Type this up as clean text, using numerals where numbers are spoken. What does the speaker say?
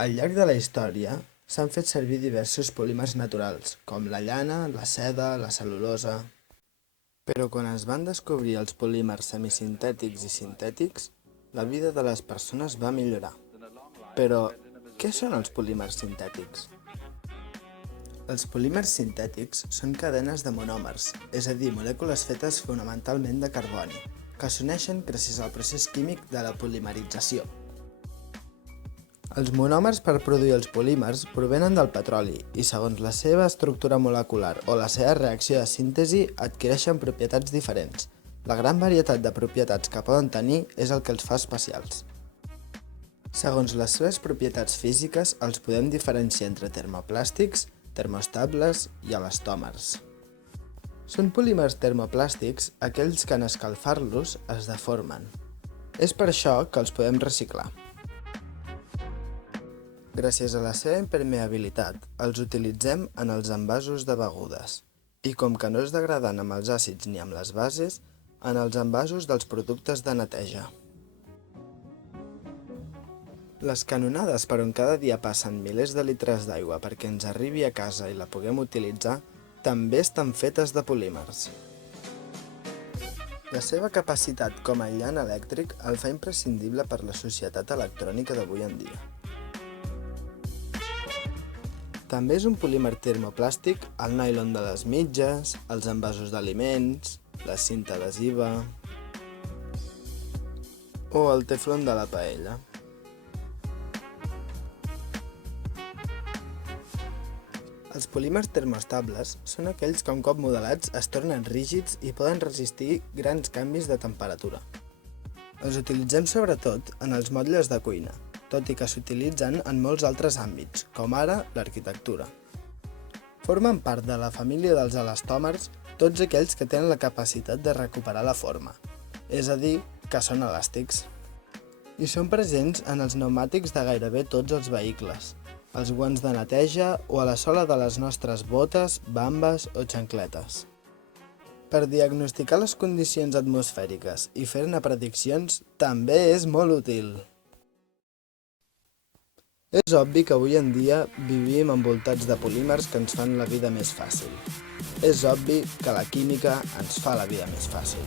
Al llarg de la història s'han fet servir diversos polímers naturals, com la llana, la seda, la cel·lulosa. Però quan es van descobrir els polímers semisintètics i sintètics, la vida de les persones va millorar. Però, què són els polímers sintètics? Els polímers sintètics són cadenes de monòmers, és a dir, molècules fetes fonamentalment de carboni, que s'uneixen gràcies al procés químic de la polimerització. Els monòmers per produir els polímers provenen del petroli i segons la seva estructura molecular o la seva reacció de síntesi adquireixen propietats diferents. La gran varietat de propietats que poden tenir és el que els fa especials. Segons les seves propietats físiques els podem diferenciar entre termoplàstics, termoestables i elastòmers. Són polímers termoplàstics aquells que en escalfar-los es deformen. És per això que els podem reciclar. Gràcies a la seva impermeabilitat, els utilitzem en els envasos de begudes i com que no es degraden amb els àcids ni amb les bases, en els envasos dels productes de neteja. Les canonades per on cada dia passen milers de litres d'aigua perquè ens arribi a casa i la puguem utilitzar també estan fetes de polímers. La seva capacitat com a aïllant elèctric el fa imprescindible per la societat electrònica d'avui en dia. També és un polímer termoplàstic el nylon de les mitges, els envasos d'aliments, la cinta adhesiva o el teflon de la paella. Els polímers termoestables són aquells que un cop modelats es tornen rígids i poden resistir grans canvis de temperatura. Els utilitzem sobretot en els motlles de cuina, tot i que s'utilitzen en molts altres àmbits, com ara l'arquitectura. Formen part de la família dels elastòmers tots aquells que tenen la capacitat de recuperar la forma, és a dir, que són elàstics. I són presents en els pneumàtics de gairebé tots els vehicles, els guants de neteja o a la sola de les nostres botes, bambes o xancletes. Per diagnosticar les condicions atmosfèriques i fer-ne prediccions també és molt útil. És obvi que avui en dia vivim envoltats de polímers que ens fan la vida més fàcil. És obvi que la química ens fa la vida més fàcil.